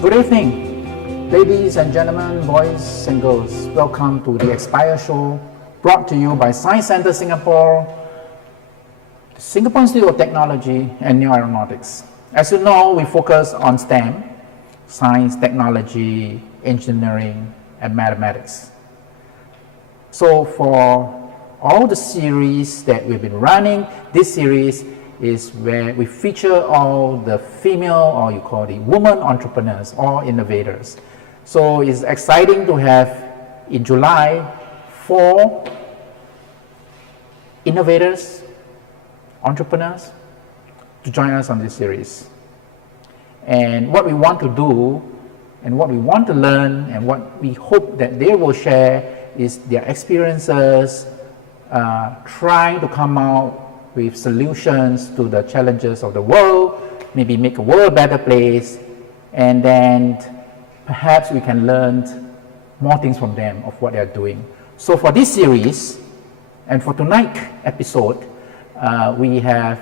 Good evening, ladies and gentlemen, boys and girls. Welcome to the Expire Show, brought to you by Science Centre Singapore, the Singapore Institute of Technology and New Aeronautics. As you know, we focus on STEM, science, technology, engineering, and mathematics. So for all the series that we've been running, this series is where we feature all the female, or you call the women entrepreneurs or innovators. So it's exciting to have in July 4 innovators, entrepreneurs to join us on this series. And what we want to do and what we want to learn and what we hope that they will share is their experiences, trying to come out with solutions to the challenges of the world, maybe make a world a better place, and then perhaps we can learn more things from them of what they're doing. So for this series, and for tonight's episode, we have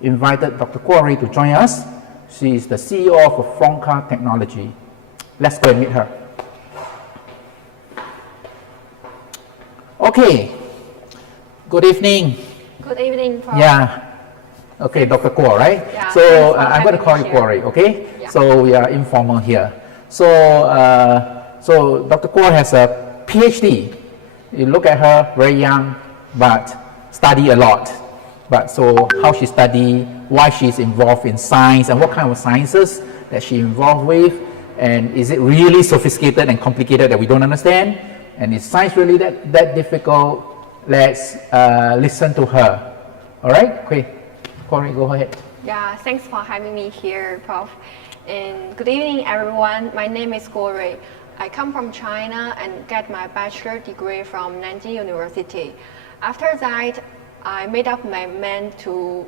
invited Dr. Guo Rui to join us. She is the CEO of Fronka Technology. Let's go and meet her. Okay, good evening. Good evening, Prof. Yeah. Okay, Dr. Guo, right? Yeah, so I'm going to call you Guo Rui, okay? Yeah. So we are informal here. So, so Dr. Guo has a PhD. You look at her, very young, but study a lot. But so how she study, why she's involved in science, and what kind of sciences that she involved with, and is it really sophisticated and complicated that we don't understand? And is science really that difficult? Let's listen to her. All right? Okay. Corey, go ahead. Yeah, thanks for having me here, Prof. And good evening, everyone. My name is Guo Rui. I come from China and get my bachelor degree from Nanjing University. After that, I made up my mind to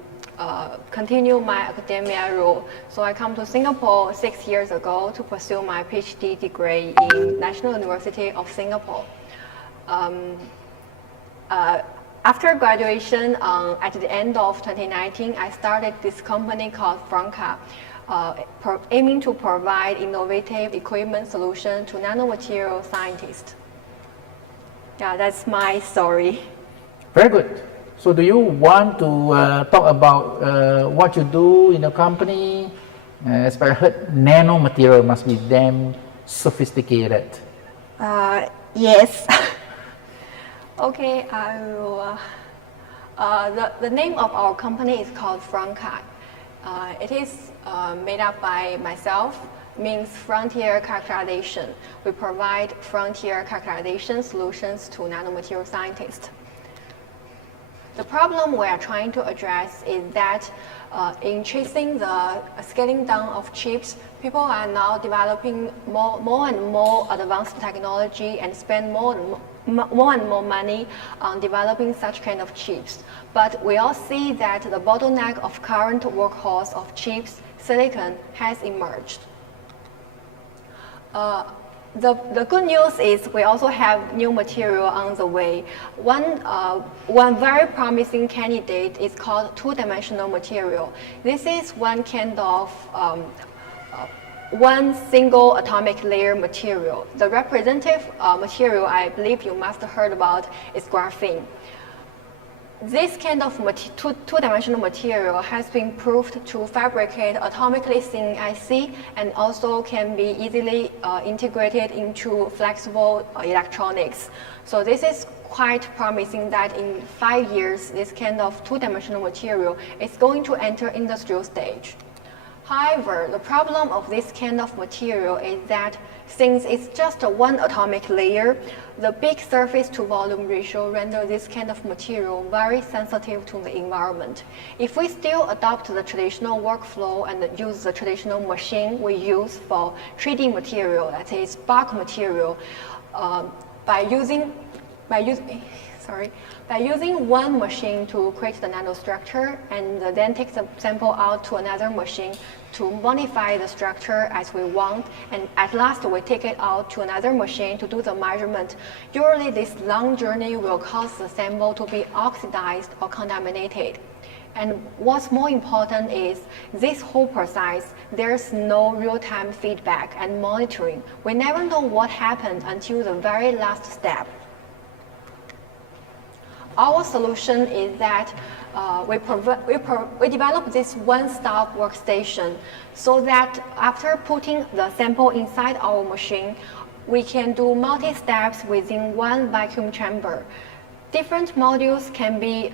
continue my academia role. So I come to Singapore 6 years ago to pursue my PhD degree in National University of Singapore. After graduation, at the end of 2019, I started this company called Fronka, aiming to provide innovative equipment solution to nanomaterial scientists. Yeah, that's my story. Very good. So do you want to talk about what you do in the company? As I heard, nanomaterial must be damn sophisticated. Yes. Okay, I will. The name of our company is called Fronka. It is made up by myself, means frontier characterization. We provide frontier characterization solutions to nanomaterial scientists. The problem we are trying to address is that in chasing the scaling down of chips, people are now developing more and more advanced technology and spend more and more money on developing such kind of chips. But we all see that the bottleneck of current workhorse of chips, silicon, has emerged. The good news is we also have new material on the way. One very promising candidate is called two-dimensional material. This is one kind of one single atomic layer material. The representative material I believe you must have heard about is graphene. This kind of two-dimensional material has been proved to fabricate atomically thin IC and also can be easily integrated into flexible electronics. So this is quite promising that in 5 years, this kind of two-dimensional material is going to enter industrial stage. However, the problem of this kind of material is that since it's just one atomic layer, the big surface to volume ratio renders this kind of material very sensitive to the environment. If we still adopt the traditional workflow and use the traditional machine we use for 3D material, that is bulk material, by using one machine to create the nanostructure and then take the sample out to another machine to modify the structure as we want, and at last we take it out to another machine to do the measurement. Usually this long journey will cause the sample to be oxidized or contaminated. And what's more important is this whole process, there's no real-time feedback and monitoring. We never know what happened until the very last step. Our solution is that we develop this one-stop workstation so that after putting the sample inside our machine, we can do multi-steps within one vacuum chamber. Different modules can be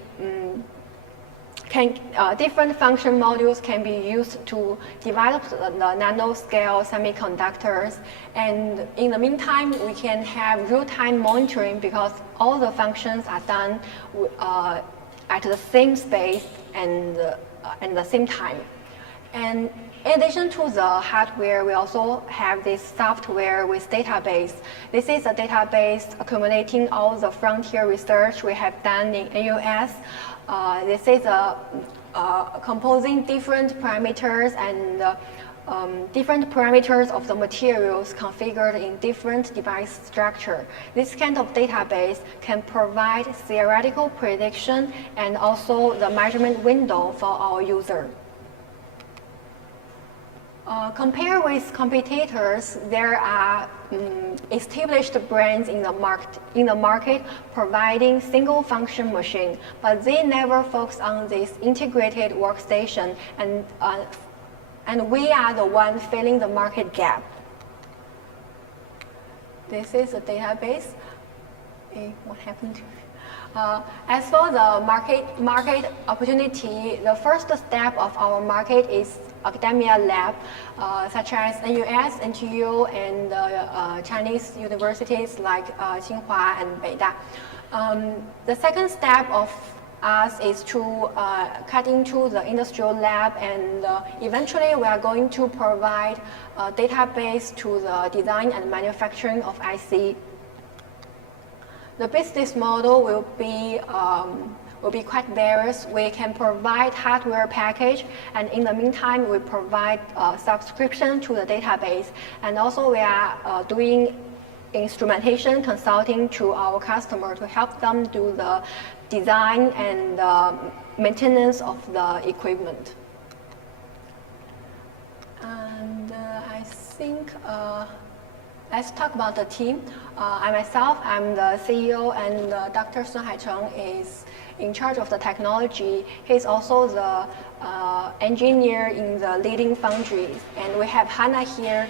different function modules can be used to develop the nanoscale semiconductors, and in the meantime we can have real-time monitoring because all the functions are done at the same space and the same time. And in addition to the hardware, we also have this software with database. This is a database accumulating all the frontier research we have done in AUS. This is composing different parameters and different parameters of the materials configured in different device structure. This kind of database can provide theoretical prediction and also the measurement window for our user. Compared with competitors, there are established brands in the market providing single function machine, but they never focus on this integrated workstation, and we are the one filling the market gap. This is a database. What happened? As for the market opportunity, the first step of our market is academia lab, such as NUS, NTU, and Chinese universities like Tsinghua and Beida. The second step of us is to cut into the industrial lab, and eventually we are going to provide a database to the design and manufacturing of IC. The business model will be quite various. We can provide hardware package, and in the meantime, we provide subscription to the database. And also, we are doing instrumentation consulting to our customer to help them do the design and maintenance of the equipment. And I think. Let's talk about the team. I'm the CEO, and Dr. Sun Haicheng is in charge of the technology. He's also the engineer in the leading foundries. And we have Hannah here.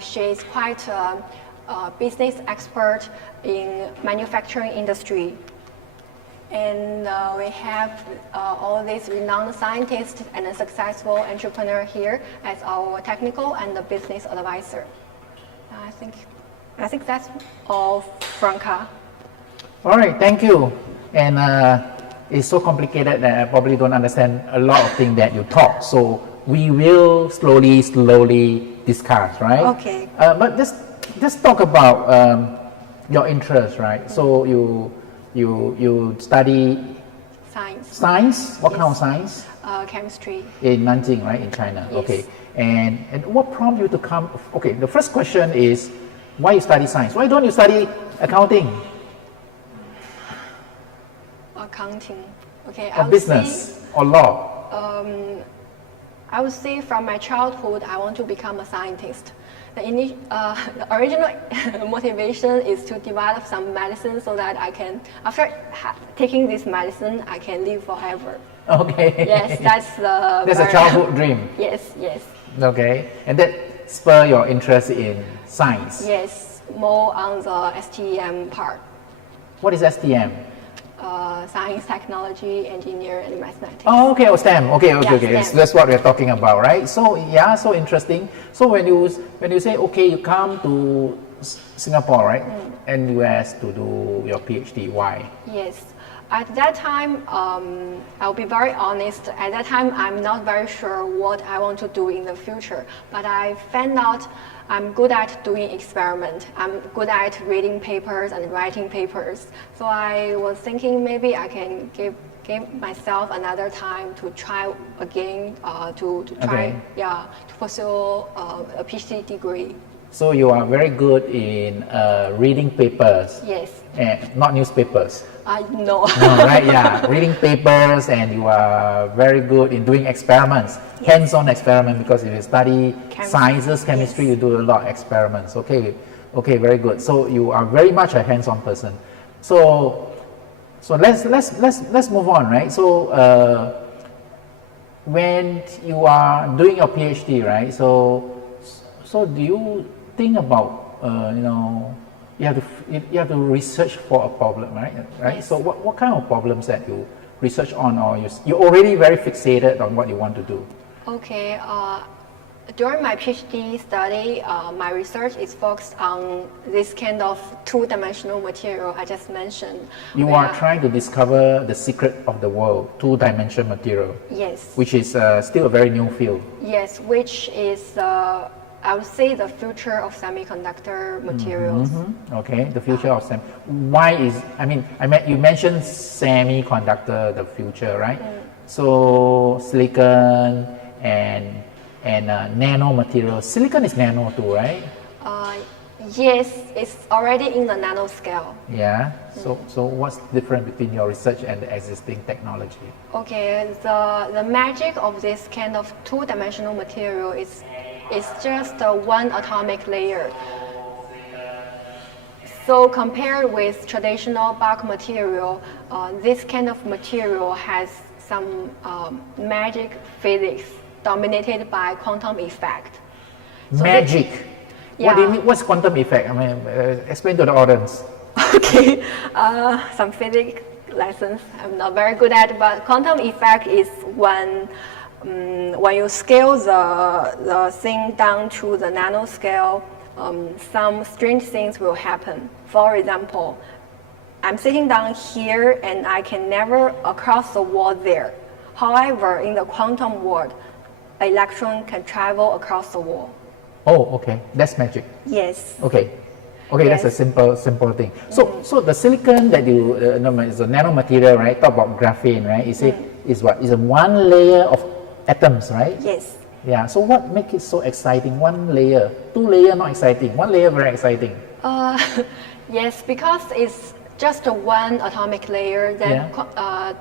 She's quite a business expert in manufacturing industry. And we have all these renowned scientists and a successful entrepreneur here as our technical and the business advisor. I think that's all, Fronka. All right, thank you. And it's so complicated that I probably don't understand a lot of things that you talk. So we will slowly discuss, right? Okay. But just talk about your interest, right? So you study Science? What kind of science? Chemistry. In Nanjing, right? In China. Yes. Okay. And what prompted you to come? Okay, the first question is, why you study science? Why don't you study accounting? Accounting. Okay. Or business or law? I would say from my childhood, I want to become a scientist. The original motivation is to develop some medicine so that I can, after taking this medicine, I can live forever. Okay. Yes, that's a childhood dream. Yes. Okay, and that spur your interest in science. Yes, more on the STEM part. What is STEM? Science, technology, engineer, and mathematics. Oh, okay, STEM. Okay. STEM. That's what we're talking about, right? So yeah, so interesting. So when you say, okay, you come to Singapore, right, and US to do your PhD, why? Yes. At that time, I'll be very honest, at that time I'm not very sure what I want to do in the future, but I found out I'm good at doing experiment. I'm good at reading papers and writing papers. So I was thinking maybe I can give myself another time to try again, to pursue a PhD degree. So you are very good in reading papers, Yes. not newspapers. No. No, right? Yeah, reading papers, and you are very good in doing experiments, hands-on experiment. Because if you study sciences, chemistry, you do a lot of experiments. Okay, okay, very good. So you are very much a hands-on person. So let's move on, right? So when you are doing your PhD, right? So do you think about you have to research for a problem, right? Yes. So what kind of problems that you research on, or you're already very fixated on what you want to do? Okay. During my PhD study, my research is focused on this kind of two-dimensional material I just mentioned. You are trying to discover the secret of the world, two-dimensional material. Yes. Which is still a very new field. Yes, which is I would say the future of semiconductor materials. Okay, the future of why is, you mentioned semiconductor, the future, right? So silicon and nanomaterial. Silicon is nano too, right? Yes, it's already in the nanoscale. Yeah. So what's different between your research and the existing technology? Okay, the magic of this kind of two-dimensional material is just one atomic layer. So compared with traditional bulk material, this kind of material has some magic physics dominated by quantum effect. So Magic? What do you mean? What's quantum effect? Explain to the audience. Okay, some physics lessons I'm not very good at, but quantum effect is when you scale the thing down to the nanoscale, some strange things will happen. For example, I'm sitting down here and I can never cross the wall there. However, in the quantum world, an electron can travel across the wall. Oh, okay, that's magic. Yes. Okay, Yes. that's a simple thing. So the silicon that you is a nanomaterial, right? Talk about graphene, right? You say is what? Is a one layer of atoms, right? Yes. Yeah. So what makes it so exciting? One layer, two layer not exciting. One layer very exciting. Yes, because it's just one atomic layer then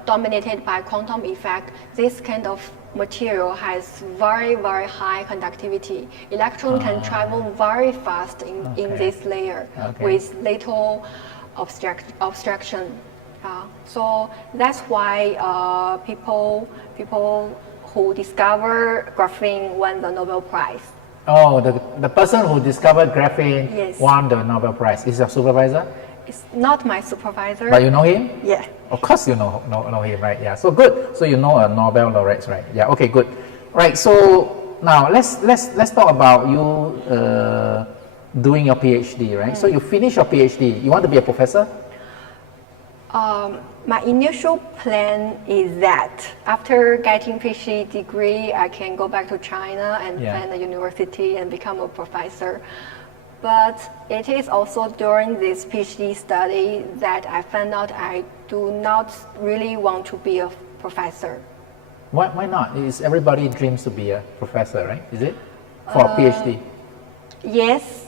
dominated by quantum effect. This kind of material has very, very high conductivity. Electron can travel very fast in this layer with little obstruction. So that's why people who discover graphene won the Nobel Prize. Oh, the person who discovered graphene won the Nobel Prize. Is your supervisor? It's not my supervisor. But you know him? Yeah. Of course you know him, right? Yeah. So good. So you know a Nobel laureate, right? Yeah. Okay. Good. Right. So now let's talk about you doing your PhD, right? So you finish your PhD. You want to be a professor? My initial plan is that after getting PhD degree, I can go back to China and plan a university and become a professor. But it is also during this PhD study that I found out I do not really want to be a professor. Why not? Is everybody dreams to be a professor, right? Is it? For a PhD? Yes.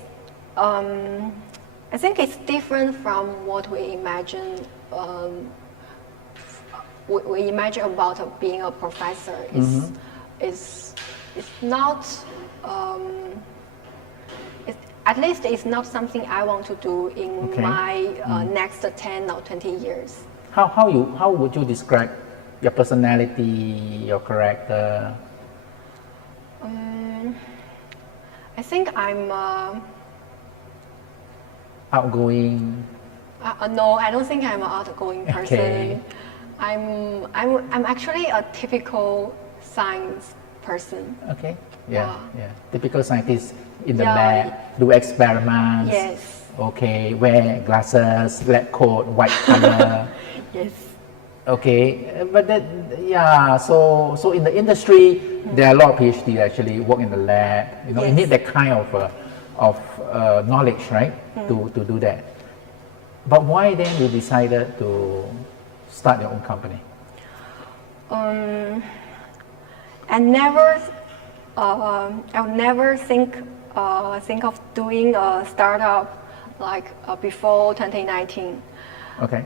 I think it's different from what we imagine. We imagine about being a professor. It's not. At least it's not something I want to do in my next 10 or 20 years. How would you describe your personality, your character? I think I'm outgoing. No, I don't think I'm an outgoing person. Okay. I'm actually a typical science person. Okay. Yeah. Typical scientist in the lab, do experiments. Yes. Okay. Wear glasses, lab coat, white color. Yes. Okay. But so in the industry, there are a lot of PhD actually work in the lab. You need that kind of knowledge, right? To do that. But why then you decided to start your own company? I would never think think of doing a startup like before 2019. Okay.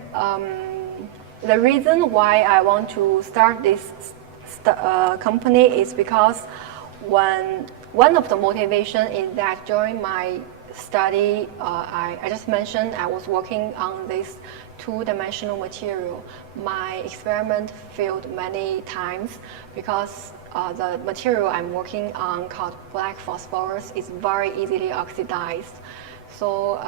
The reason why I want to start this company is because one of the motivation is that during my study, I just mentioned I was working on this two-dimensional material. My experiment failed many times because the material I'm working on called black phosphorus is very easily oxidized. So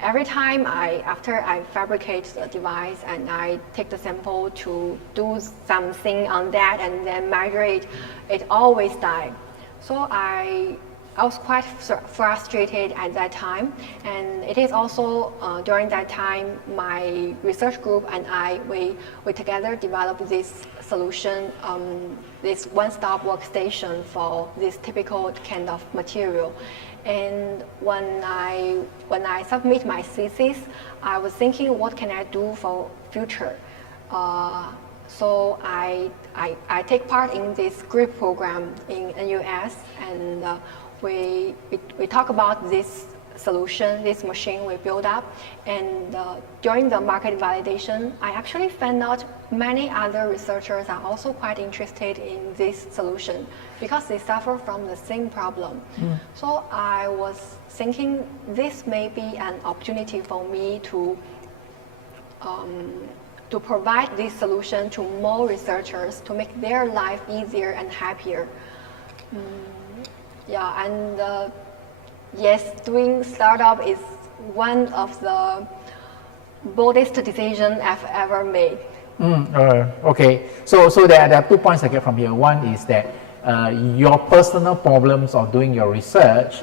every time after I fabricate the device and I take the sample to do something on that and then measure it, it always dies. So I was quite frustrated at that time, and it is also during that time my research group and we together developed this solution, this one-stop workstation for this typical kind of material. And when I submit my thesis, I was thinking, what can I do for future? So I take part in this group program in NUS, and we talk about this solution, this machine we built up, and during the market validation, I actually found out many other researchers are also quite interested in this solution because they suffer from the same problem. So I was thinking this may be an opportunity for me to provide this solution to more researchers to make their life easier and happier. Yeah, and yes, doing startup is one of the boldest decisions I've ever made. Okay, so there are 2 points I get from here. One is that your personal problems of doing your research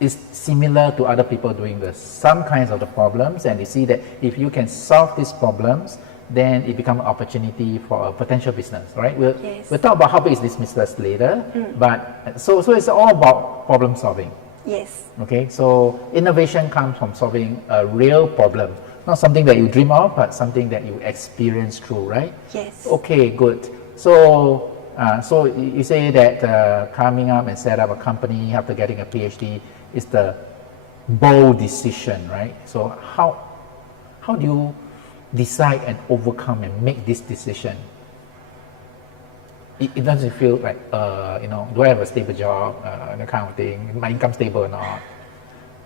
is similar to other people doing some kinds of the problems, and you see that if you can solve these problems, then it becomes an opportunity for a potential business, right? We'll talk about how big is this business later, but so it's all about problem solving. Yes. Okay, so innovation comes from solving a real problem, not something that you dream of, but something that you experience through, right? Yes. Okay, good. So you say that coming up and set up a company after getting a PhD is the bold decision, right? So how do you decide and overcome and make this decision? It doesn't feel like, do I have a stable job, that kind of thing, my income stable or not?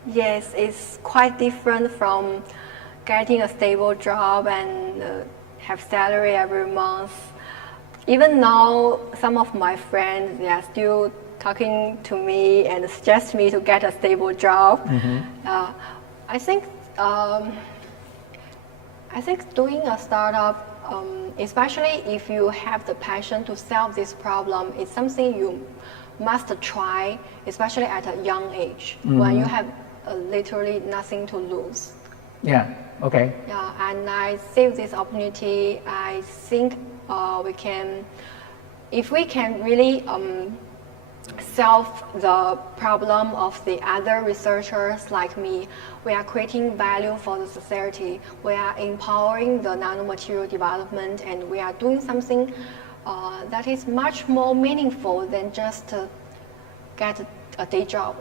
Yes, it's quite different from getting a stable job and have salary every month. Even now, some of my friends, they are still talking to me and suggest me to get a stable job. I think doing a startup, especially if you have the passion to solve this problem, is something you must try, especially at a young age, when you have literally nothing to lose. Yeah, okay. Yeah, and I see this opportunity. I think if we can really solve the problem of the other researchers like me, we are creating value for the society, we are empowering the nanomaterial development, and we are doing something that is much more meaningful than just to get a day job.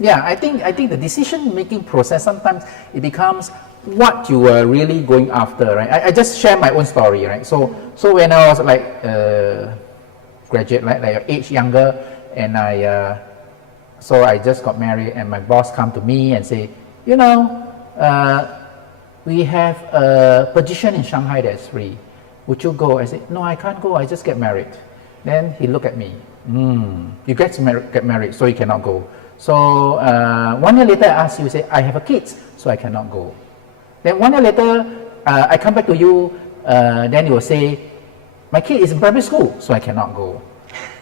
Yeah, I think the decision-making process, sometimes it becomes what you are really going after, right? I just share my own story, right? So when I was like graduate, like your age younger, and so I just got married, and my boss come to me and say, we have a position in Shanghai that's free. Would you go? I said, no, I can't go. I just get married. Then he looked at me. You get married, so you cannot go. So 1 year later, I asked you, say, I have a kid, so I cannot go. Then 1 year later, I come back to you. Then you will say, my kid is in primary school, so I cannot go.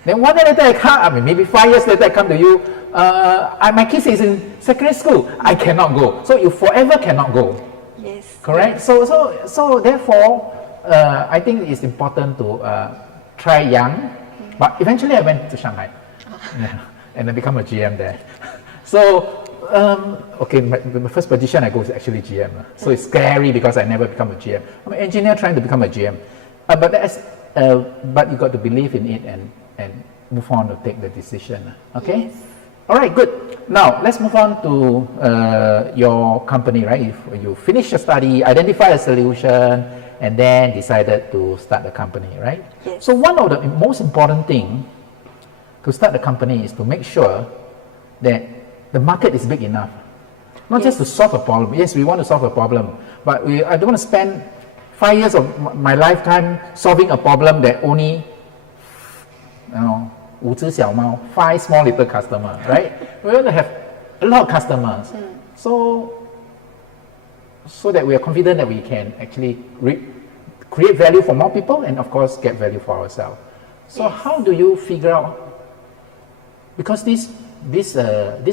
Then 1 year later, maybe 5 years later, I come to you. My kid is in secondary school. I cannot go. So you forever cannot go. Yes. Correct. So therefore, I think it's important to try young. But eventually, I went to Shanghai, and I become a GM there. So my first position I go is actually GM. So it's scary because I never become a GM. I'm an engineer trying to become a GM. But you got to believe in it and move on to take the decision. Okay? Yes. All right, good. Now let's move on to your company, right? If you finish your study, identify a solution, and then decided to start the company, right? Yes. So one of the most important thing to start the company is to make sure that the market is big enough. Not just to solve a problem. Yes, we want to solve a problem, but I don't want to spend 5 years of my lifetime solving a problem that only, 五只小猫, 5 small little customers, right? We want to have a lot of customers, so that we are confident that we can actually create value for more people and of course get value for ourselves. So Yes. how do you figure out? Because this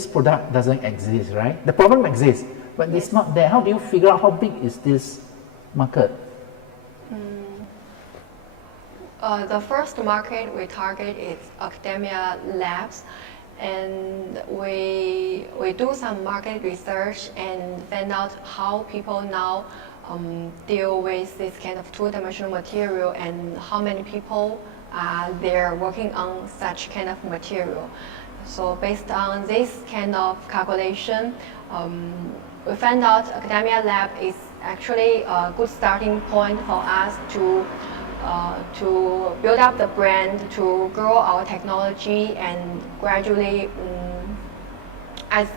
product doesn't exist, right? The problem exists, but it's not there. How do you figure out how big is this market? The first market we target is academia labs, and we do some market research and find out how people now deal with this kind of two-dimensional material and how many people they're working on such kind of material. So based on this kind of calculation, we found out academia lab is actually a good starting point for us to build up the brand, to grow our technology, and gradually, as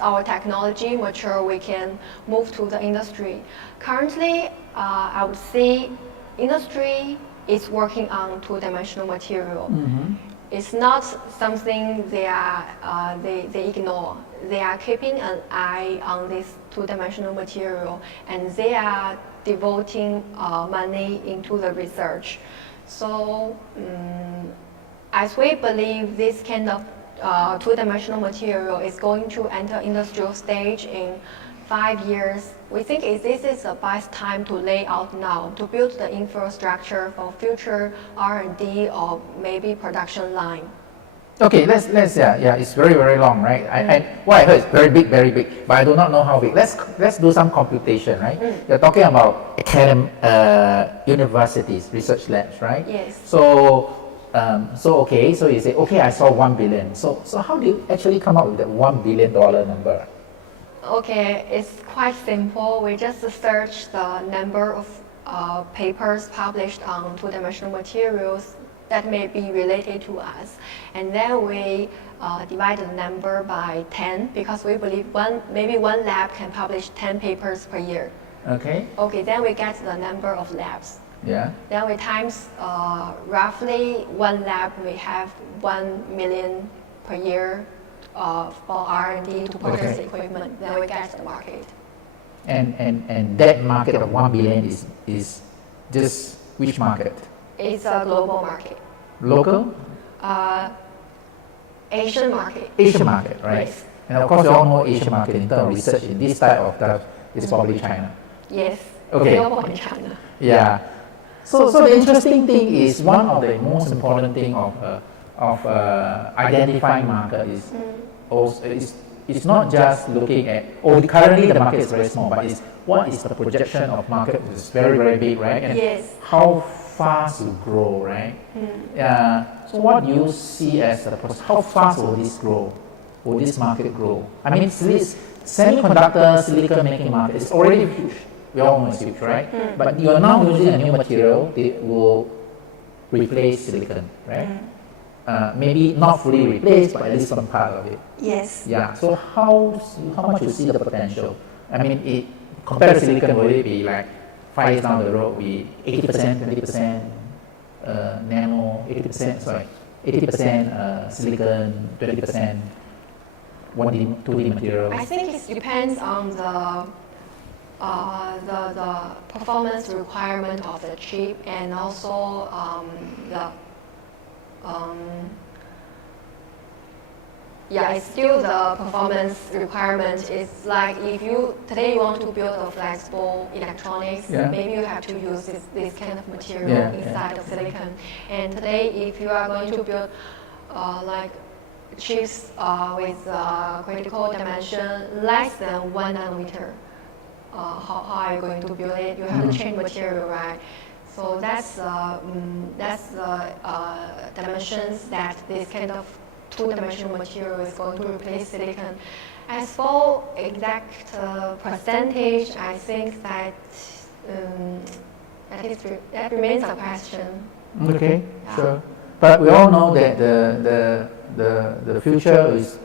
our technology mature, we can move to the industry. Currently, I would say industry is working on two-dimensional material. It's not something they ignore. They are keeping an eye on this two-dimensional material, and they are devoting money into the research. So as we believe this kind of two-dimensional material is going to enter industrial stage in 5 years, we think this is the best time to lay out now, to build the infrastructure for future R&D or maybe production line. Okay, let's it's very, very long, right? What I heard is very big, but I do not know how big. Let's do some computation, right? You're talking about universities, research labs, right? Yes. So you say, okay, I saw 1 billion. So how do you actually come up with that $1 billion number? Okay, it's quite simple. We just search the number of papers published on two-dimensional materials that may be related to us, and then we divide the number by 10, because we believe maybe one lab can publish 10 papers per year. Okay. Okay, then we get the number of labs. Yeah. Then we times roughly one lab, we have 1 million per year for R&D to purchase equipment. Then we get the market. And that market of 1 billion is just which market? It's a global market. Local? Asian market. Asian market, right? Yes. And of course, you all know Asian market in terms of research in this type of stuff is probably China. Yes. Okay. Global in China. Yeah. So the interesting thing is one of the most important thing of identifying market is also it's not just looking at currently the market is very small, but it's what is the projection of market, which is very big, right? And yes. how fast you grow, right? So what do you see as how fast will this grow? Will this market grow? I mean, semiconductor silicon making market is already huge. We all know it's huge, right? But you are now using a new material that will replace silicon, right? Maybe not fully replaced, but at least some part of it. Yes. Yeah. So how much you see the potential? I mean, compared to silicon, will it be like 5 years down the road, be 80%, 20% nano, 80% silicon, 20% 1D, 2D material? I think it depends on the performance requirement of the chip, and also it's still the performance requirement. It's like if today you want to build a flexible electronics, maybe you have to use this kind of material inside of silicon. And today, if you are going to build like chips with critical dimension less than 1 nanometer, how are you going to build it? You have to change material, right? So that's the dimensions that this kind of two-dimensional material is going to replace silicon. As for exact percentage, I think that that remains a question. Okay, sure. But we all know that the future is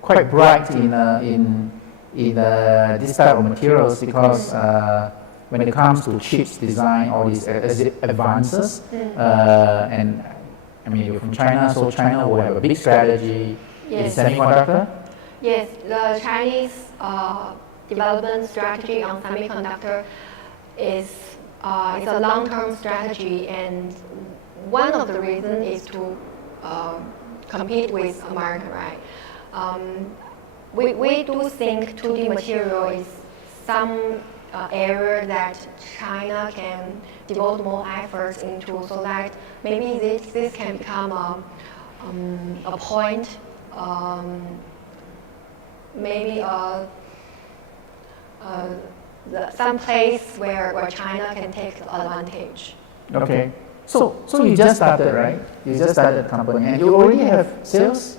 quite bright in this type of materials because when it comes to chips design, all these advances, and I mean you're from China, so China will have a big strategy in semiconductor. Yes, the Chinese development strategy on semiconductor is a long-term strategy, and one of the reasons is to compete with America, right? We do think 2D material is some area that China can devote more efforts into, so that maybe this can become a point, maybe some place where China can take advantage. Okay. So you just started, right? You just started the company, and you already have sales?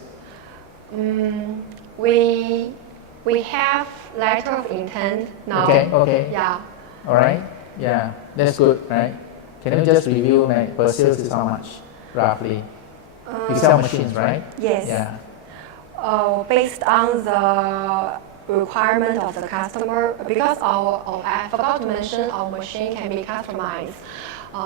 We have letter of intent now. Okay. Yeah. All right. Yeah, that's good, right? Can you just review like per sales is how much, roughly? You sell machines, right? Yes. Yeah. Based on the requirement of the customer, because I forgot to mention, our machine can be customized.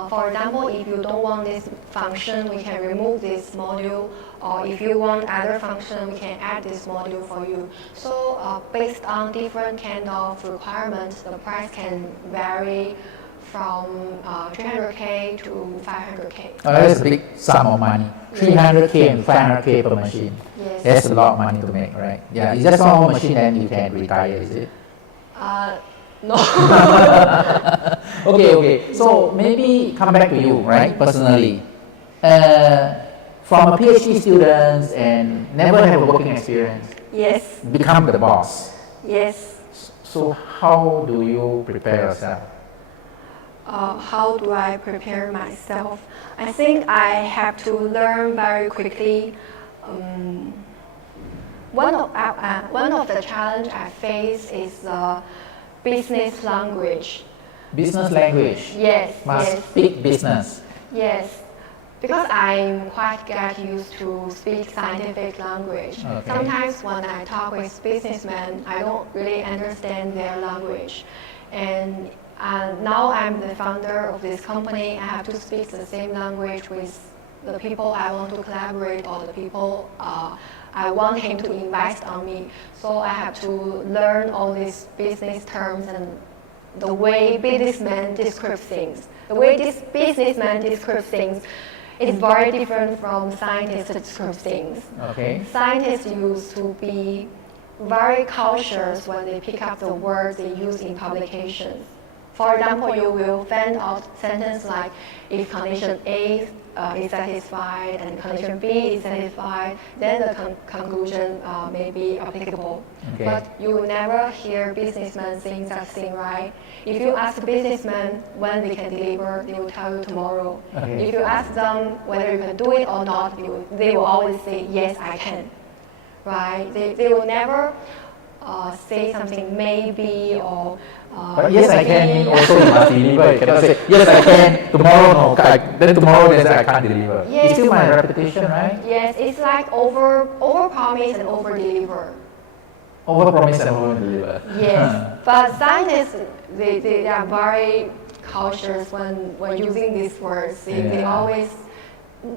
For example, if you don't want this function, we can remove this module, or if you want other function, we can add this module for you. So based on different kind of requirements, the price can vary from 300K to 500K. Oh, that's a big sum of money. 300K and 500K per machine. Yes. That's a lot of money to make, right? Yeah, it's just one more machine and you can retire, is it? No. Okay. So maybe come back to you, right? Personally, from a PhD student and never have a working experience. Yes. Become the boss. Yes. So how do you prepare yourself? How do I prepare myself? I think I have to learn very quickly. One of the challenge I face is business language. Business language? Yes. Must speak business. Yes. Because I'm quite get used to speak scientific language. Okay. Sometimes when I talk with businessmen, I don't really understand their language. And now I'm the founder of this company. I have to speak the same language with the people I want to collaborate, or the people I want him to invest on me. So I have to learn all these business terms and the way businessmen describe things. The way this businessman describes things is very different from scientists describe things. Okay. Scientists used to be very cautious when they pick up the words they use in publications. For example, you will find out sentence like, if condition A is satisfied and condition B is satisfied, then the conclusion may be applicable. Okay. But you will never hear businessmen saying such thing, right? If you ask businessmen when they can deliver, they will tell you tomorrow. Okay. If you ask them whether you can do it or not, they will always say, yes, I can. Right? They will never say something maybe or but yes, I can mean also you must deliver. You cannot say, yes, I can, tomorrow no, then tomorrow then I can't deliver. Yes. It's still my repetition, right? Yes, it's like over promise and over deliver. Over promise and over deliver. Yes, but scientists, they are very cautious when using these words. They always,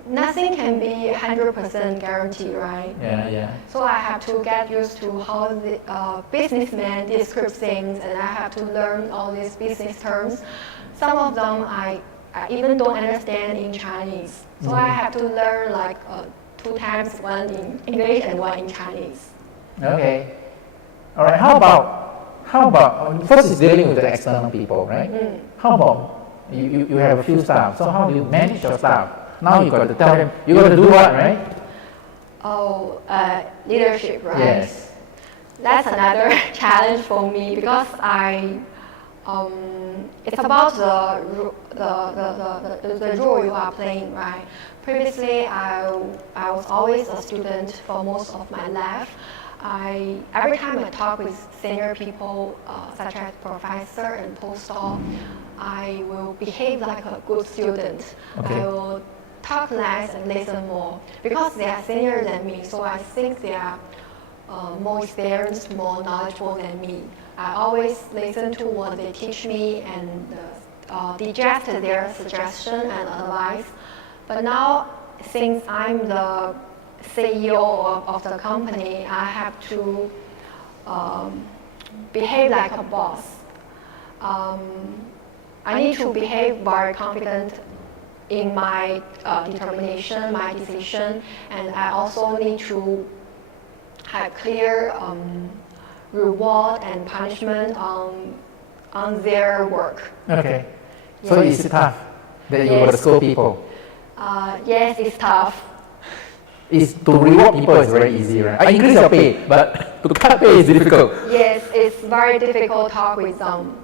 nothing can be 100% guaranteed, right? Yeah. So I have to get used to how the businessmen describe things, and I have to learn all these business terms. Some of them I even don't understand in Chinese. So I have to learn like 2 times, one in English and one in Chinese. Okay. All right. How about first is dealing with the external people, right? How about you have a few staff? So how do you manage your staff? Now you got to tell them you got to do what, right? Oh, leadership, right? Yes. That's another challenge for me because it's about the role you are playing, right? Previously, I was always a student for most of my life. Every time I talk with senior people, such as professor and postdoc, I will behave like a good student. Okay. I will talk less and listen more because they are senior than me. So I think they are more experienced, more knowledgeable than me. I always listen to what they teach me and digest their suggestion and advice. But now, since I'm the CEO of the company, I have to behave like a boss. I need to behave very confident in my determination, my decision, and I also need to have clear reward and punishment on their work. Okay. So is it tough that you will scold people? Yes, it's tough. Is to reward people is very easy, right? I increase your pay, but to cut pay is difficult. Yes, it's very difficult to talk with them.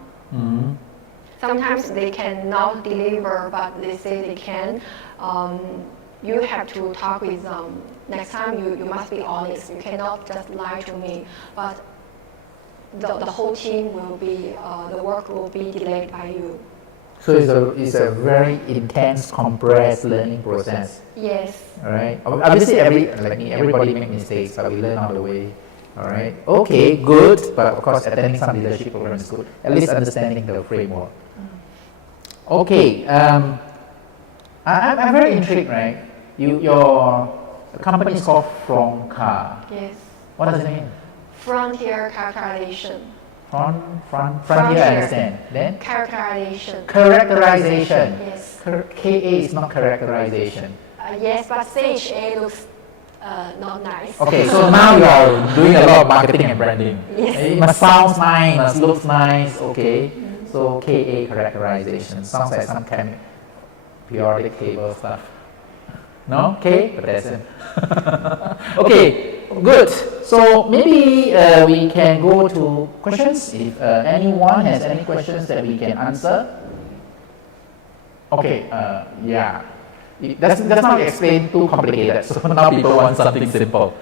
Sometimes they cannot deliver, but they say they can. You have to talk with them. Next time you must be honest. You cannot just lie to me. But the whole team will be, the work will be delayed by you. So it's a very intense, compressed learning process. Yes. All right. Obviously, everybody make mistakes, but we learn on the way. All right. Okay, good. But of course, attending some leadership programs is good. At least understanding the framework. Okay. I'm very intrigued, right? Your company is called Fronka. Yes. What does it mean? Frontier characterization. Frontier, I understand. Then? Characterization. Characterization. Yes. KA is not characterization. Yes, but CHA looks not nice. Okay, so now you are doing a lot of marketing and branding. Yes. It must sound nice, must look nice, okay. So KA characterization sounds like some kind of periodic table stuff. No? K? Potassium. Okay, good. So maybe we can go to questions. If anyone has any questions that we can answer. Okay, yeah. That's not explained too complicated. So now people want something simple.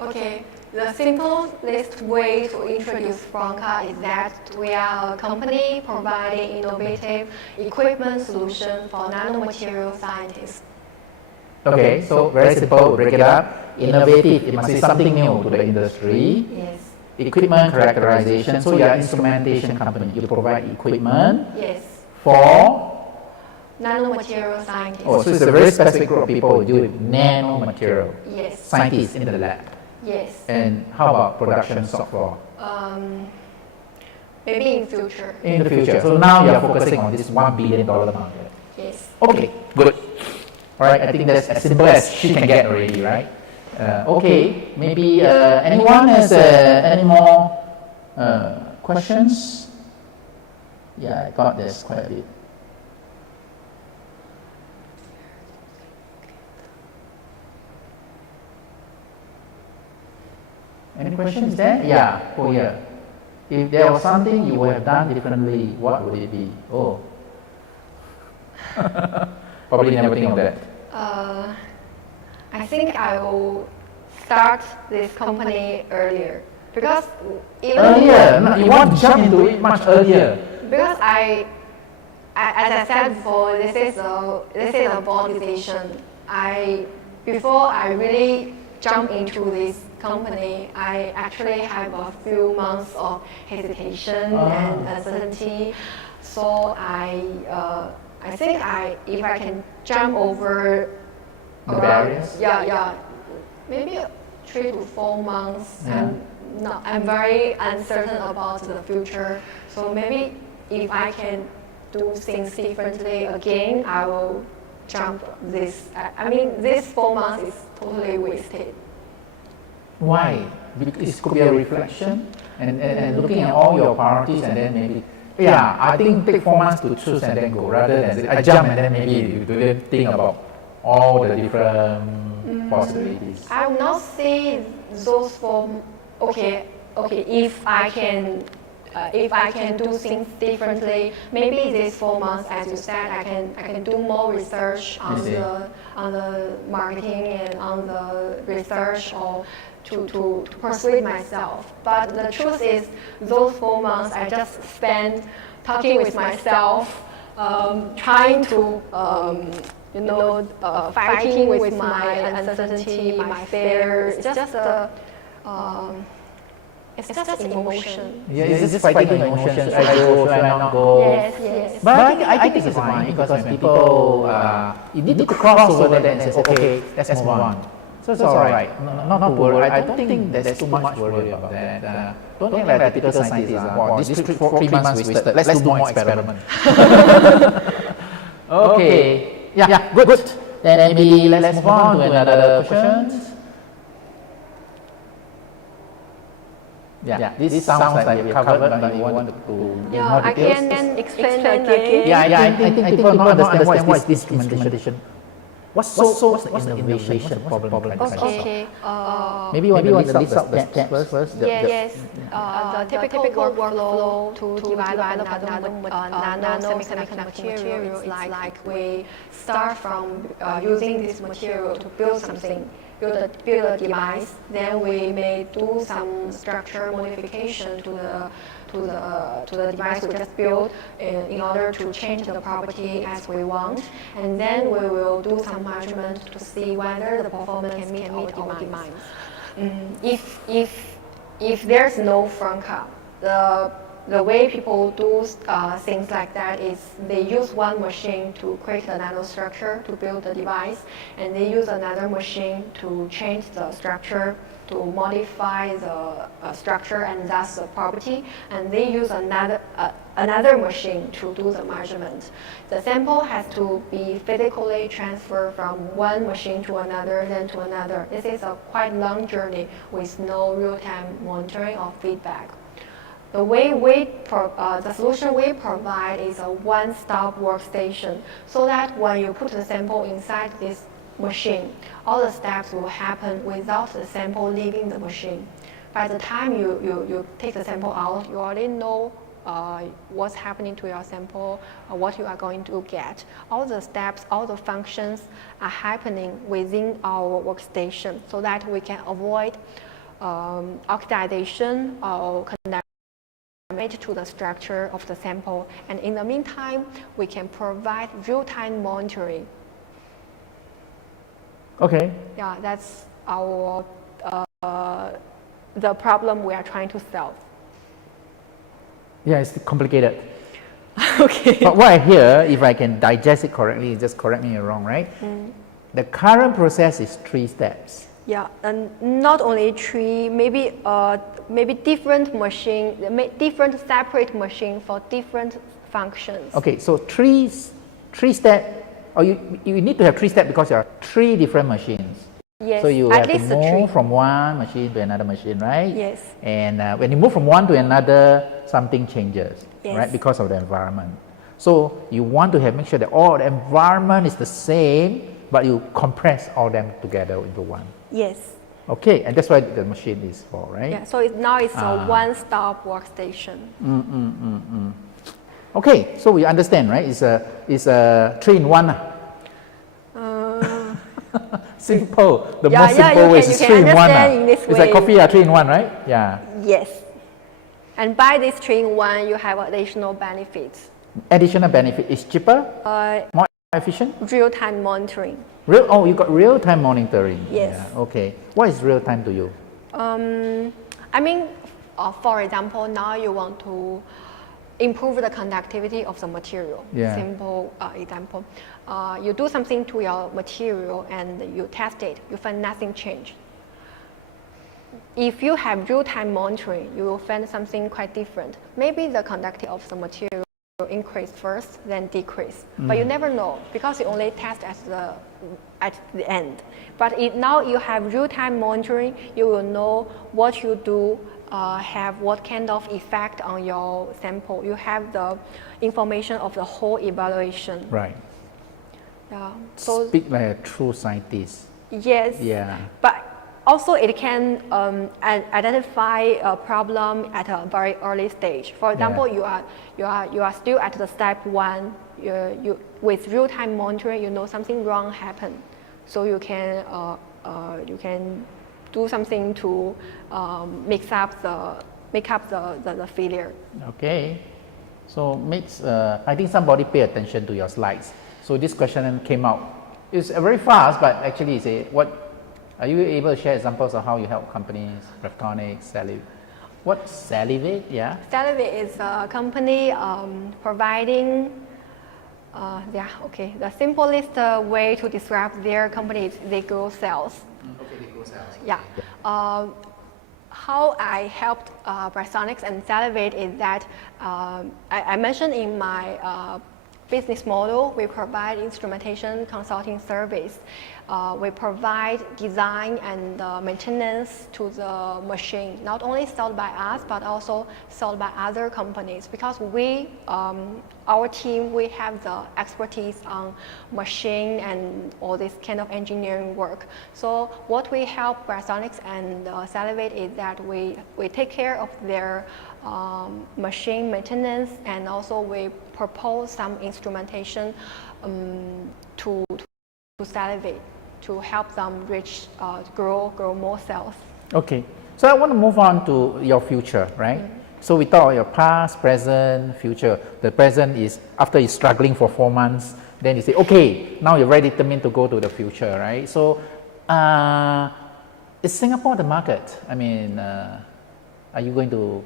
Okay, the simplest way to introduce Fronka is that we are a company providing innovative equipment solution for nanomaterial scientists. Okay, so very simple, break it up. Innovative, it must be something new to the industry. Yes. Equipment characterization, so you are an instrumentation company. You provide equipment Yes. for... Nanomaterial scientists. Oh, so it's a very specific group of people who deal with nanomaterial. Yes. Scientists in the lab. Yes. And how about production software? Maybe in future. In the future. So now you are focusing on this $1 billion market. Yes. Okay, good. All right, I think that's as simple as she can get already, right? Okay, maybe anyone has any more questions? Yeah, I got this quite a bit. Any questions there? Yeah, oh yeah. If there was something you would have done differently, what would it be? Oh. Probably never think of that. I think I will start this company earlier because even earlier, no, you want to jump into it much earlier. Because as I said before, this is a bold decision. Before I really jump into this company, I actually have a few months of hesitation and uncertainty. So I think if I can jump over the barriers? Yeah, maybe 3 to 4 months. Yeah. I'm very uncertain about the future. So maybe if I can do things differently again, I will jump this. I mean, this 4 months is totally wasted. Why? Because it could be a reflection and looking at all your priorities and then maybe, yeah, I think take 4 months to choose and then go rather than say, I jump and then maybe you didn't think about all the different possibilities. I will not say those 4, okay, if I can if I can do things differently, maybe these 4 months, as you said, I can do more research on the marketing and on the research, or to persuade myself. But the truth is, those 4 months I just spent talking with myself, trying to fighting with my uncertainty, my fear. It's just emotion. Yeah, it's just fighting emotions. I go, should I not go? Yes. But I think it's fine, because when people, you need to cross over that and say, okay, let's move on. So it's all right. Not to worry. I don't think there's too much worry about that. Don't think like typical scientists. Wow, this 3 months wasted. Let's do more experiment. Okay. Yeah, good. Then maybe let's move on to another question. Yeah, this sounds like we covered, but you want to give more I details? can explain again. Yeah, I think people don't understand what is this instrumentation. What's the innovation? What's the problem? Okay. Maybe you want to list out the steps first. Yes. The typical workflow to develop another nano semiconductor material is like we start from using this material to build something, build a device. Then we may do some structure modification to the device we just built in order to change the property as we want, and then we will do some measurement to see whether the performance can meet our demands. If there's no Fronka, the way people do things like that is they use one machine to create a nanostructure to build the device, and they use another machine to change the structure, to modify the structure and thus the property, and they use another machine to do the measurement. The sample has to be physically transferred from one machine to another, then to another. This is a quite long journey with no real-time monitoring or feedback. The solution we provide is a one-stop workstation, so that when you put the sample inside this machine, all the steps will happen without the sample leaving the machine. By the time you take the sample out, you already know what's happening to your sample, what you are going to get. All the steps, all the functions are happening within our workstation, so that we can avoid oxidation or contamination to the structure of the sample. And in the meantime, we can provide real-time monitoring. Okay. Yeah, that's our the problem we are trying to solve. Yeah, it's complicated. Okay. But what I hear, if I can digest it correctly, just correct me if I'm wrong, right? The current process is 3 steps. Yeah, and not only 3, maybe different machine, different separate machine for different functions. Okay, so 3 step. Or you need to have 3 steps because there are 3 different machines. Yes, so you at have least to move from one machine to another machine, right? Yes. And when you move from one to another, something changes, yes. right? Because of the environment. So you want to make sure that all the environment is the same, but you compress all them together into one. Yes. Okay, and that's what the machine is for, right? Yeah. So now it's a one-stop workstation. Okay, so we understand, right? It's a 3-in-1. Simple. The most simple way is 3-in-1. It's like coffee, 3-in-1, right? Yeah. Yes. And by this 3-in-1, you have additional benefits. Additional benefit is cheaper, more efficient. Real-time monitoring. You got real-time monitoring. Yes. Yeah, okay. What is real-time to you? I mean, for example, now you want to improve the conductivity of the material. Yeah. Simple example. You do something to your material and you test it, you find nothing changed. If you have real-time monitoring, you will find something quite different. Maybe the conductivity of the material will increase first, then decrease. But you never know, because you only test at the end. But now you have real-time monitoring, you will know what you do have what kind of effect on your sample. You have the information of the whole evaluation. Right. Yeah. So speak like a true scientist. yes. Yeah. But also, it can identify a problem at a very early stage. For example, you are still at the step 1. With real-time monitoring, you know something wrong happened, so you can do something to make up the failure. Okay, so I think somebody pay attention to your slides. So this question came out. It's very fast, but actually, are you able to share examples of how you help companies, Graphene, Salivate? Yeah. Salivate is a company providing. The simplest way to describe their company is they grow cells. Okay, they grow cells. Yeah. How I helped Brasonics and Salivate is that I mentioned in my business model, we provide instrumentation consulting service. We provide design and maintenance to the machine, not only sold by us, but also sold by other companies. Because our team, we have the expertise on machine and all this kind of engineering work. So what we help Brasonics and Salivate is that we take care of their machine maintenance, and also we propose some instrumentation to Salivate to help them grow more cells. Okay, so I want to move on to your future, right? So we talk about your past, present, future. The present is after you're struggling for 4 months, then you say, okay, now you're very determined to go to the future, right? So is Singapore the market? I mean, are you going to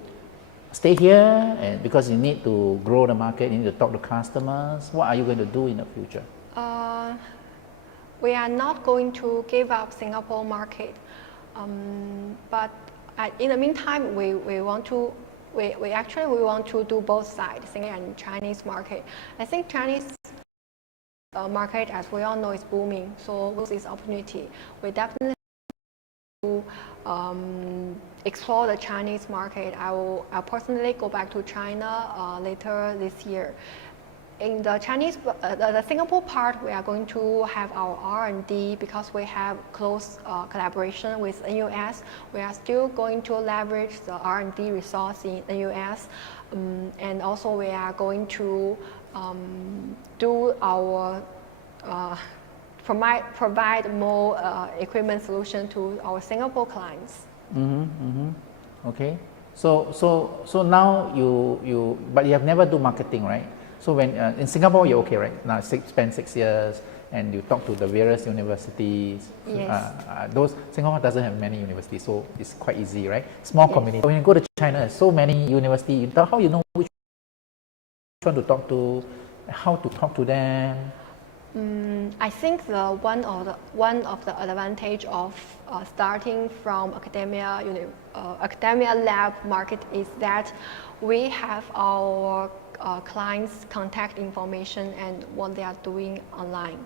stay here and because you need to grow the market, you need to talk to customers? What are you going to do in the future? We are not going to give up Singapore market, but in the meantime, we want to do both sides, Singapore and Chinese market. I think Chinese market, as we all know, is booming. So with this opportunity, we definitely to explore the Chinese market. I'll personally go back to China later this year. In the the Singapore part, we are going to have our R&D because we have close collaboration with NUS. We are still going to leverage the R&D resource in NUS, and also we are going to do our provide more equipment solution to our Singapore clients. Okay, so now but you have never do marketing, right? So when in Singapore, you're okay, right? Now spend 6 years and you talk to the various universities. Yes. Singapore doesn't have many universities, so it's quite easy, right? Small community. When you go to China, there's so many universities. How you know which one to talk to, how to talk to them? I think one of the advantage of starting from academia lab market is that we have our clients' contact information and what they are doing online.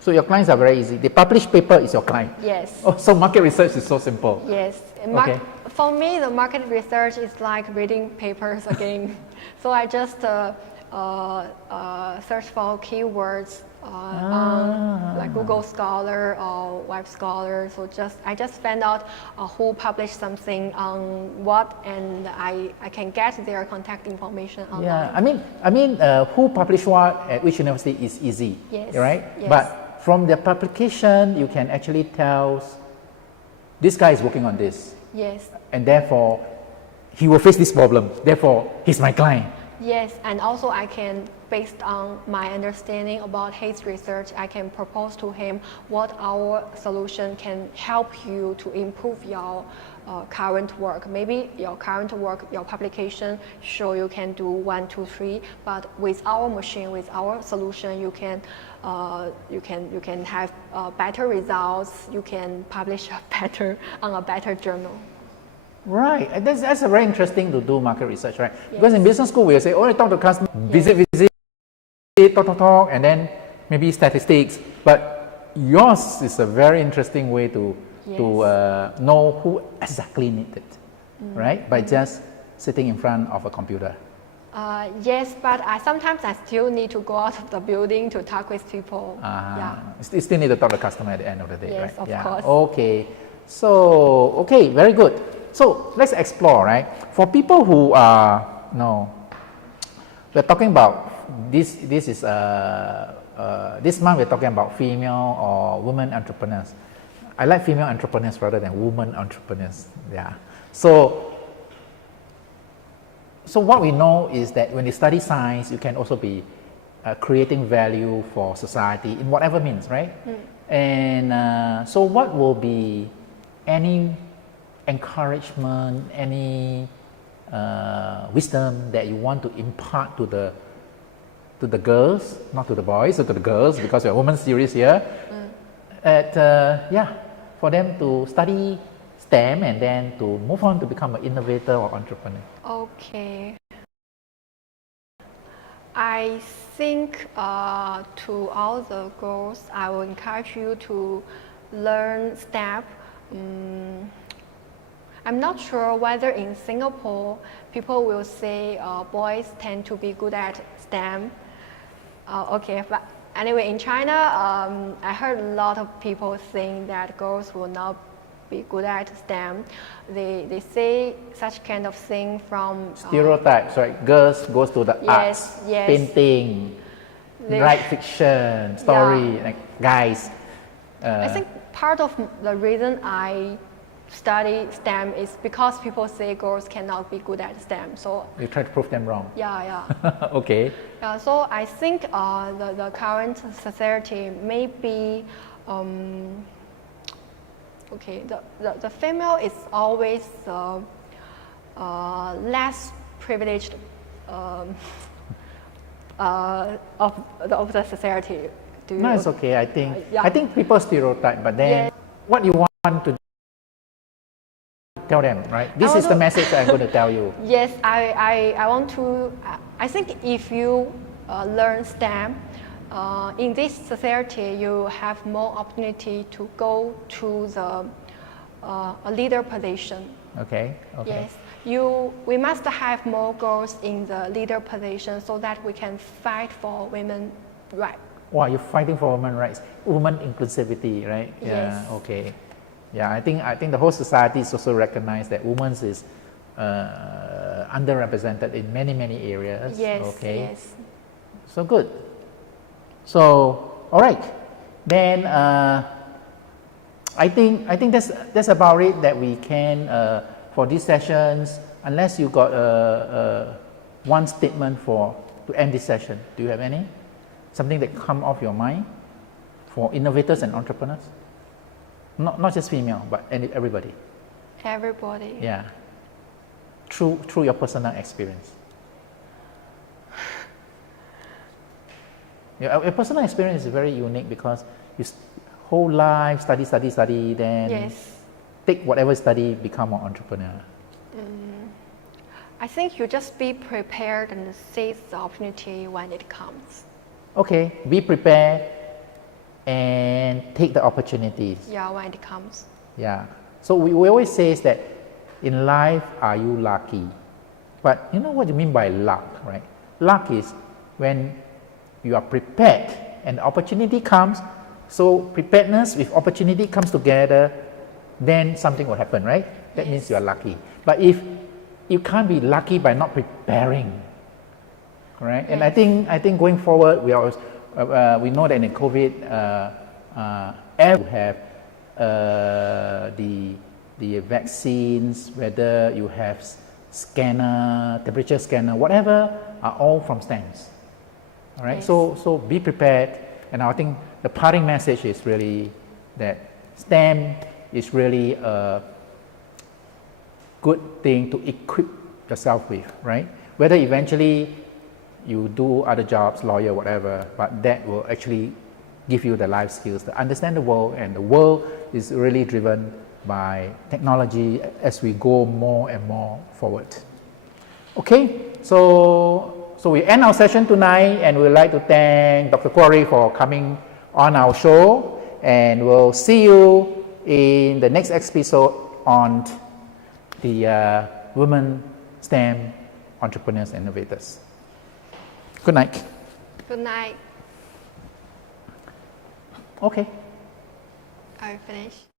So your clients are very easy. They publish paper is your client. Yes. Oh, so market research is so simple. Yes. Okay. For me, the market research is like reading papers again. So I just search for keywords on like Google Scholar or Web Scholar. So I just find out who published something on what, and I can get their contact information online. Yeah, I mean, who published what at which university is easy, yes, right? Yes. But from the publication, you can actually tell this guy is working on this. Yes. And therefore, he will face this problem. Therefore, he's my client. Yes, and also I can, based on my understanding about his research, I can propose to him what our solution can help you to improve your current work. Maybe your current work, your publication show you can do 1, 2, 3, but with our machine, with our solution, you can have better results. You can publish on a better journal. Right, and that's a very interesting to do market research, right? Yes. Because in business school, we say, oh, talk to customers, visit, talk, and then maybe statistics. But yours is a very interesting way to know who exactly needs it, right? By just sitting in front of a computer. Yes, but sometimes I still need to go out of the building to talk with people. You still need to talk to the customer at the end of the day, yes, right? Yes, of course. Okay. So, okay, very good. So, let's explore, right? For people who are, we're talking about, this month we're talking about female or women entrepreneurs. I like female entrepreneurs rather than women entrepreneurs, yeah. So what we know is that when you study science, you can also be creating value for society in whatever means, right? And so what will be any encouragement, any wisdom that you want to impart to the girls, not to the boys, but to the girls, because we're a women's series here, for them to study STEM and then to move on to become an innovator or entrepreneur? Okay. I think to all the girls, I will encourage you to learn STEM. I'm not sure whether in Singapore people will say boys tend to be good at STEM. Okay, but anyway, in China, I heard a lot of people saying that girls will not be good at STEM. They say such kind of thing from stereotypes, right? Girls goes to the arts, painting, write fiction, story, like guys. I think part of the reason I study STEM is because people say girls cannot be good at STEM. So you try to prove them wrong. Yeah. Okay. So I think the current society may be okay. The female is always less privileged of the society. No, it's okay. I think people stereotype, but then what you want to tell them, right? This is the message I'm going to tell you. Yes, I want to. I think if you learn STEM, in this society, you have more opportunity to go to the a leader position. Okay. Yes, we must have more girls in the leader position so that we can fight for women's rights. Wow, you're fighting for women's rights, women inclusivity, right? Yes. Yeah. Okay. Yeah, I think the whole society is also recognized that women is underrepresented in many areas. Yes. Okay. Yes. So good. So all right, then I think that's about it that we can for these sessions. Unless you got one statement to end this session, do you have any? Something that come off your mind for innovators and entrepreneurs? Not just female, but everybody. Everybody. Yeah. Through your personal experience. Your personal experience is very unique because you whole life study, then take whatever study, become an entrepreneur. I think you just be prepared and seize the opportunity when it comes. Okay, be prepared and take the opportunities. Yeah, when it comes. Yeah. So we always say that in life, are you lucky? But you know what you mean by luck, right? Luck is when you are prepared and the opportunity comes. So preparedness with opportunity comes together, then something will happen, right? That means you are lucky. But if you can't be lucky by not preparing, right? And I think going forward, we know that in COVID, you have the vaccines, whether you have scanner, temperature scanner, whatever, are all from STEMs. All right. So be prepared, and I think the parting message is really that STEM is really a good thing to equip yourself with, right? Whether eventually you do other jobs, lawyer, whatever, but that will actually give you the life skills to understand the world, and the world is really driven by technology as we go more and more forward. Okay, so we end our session tonight, and we'd like to thank Dr. Guo Rui for coming on our show, and we'll see you in the next episode on the women STEM entrepreneurs and innovators. Good night. Good night. Okay. Are you finished?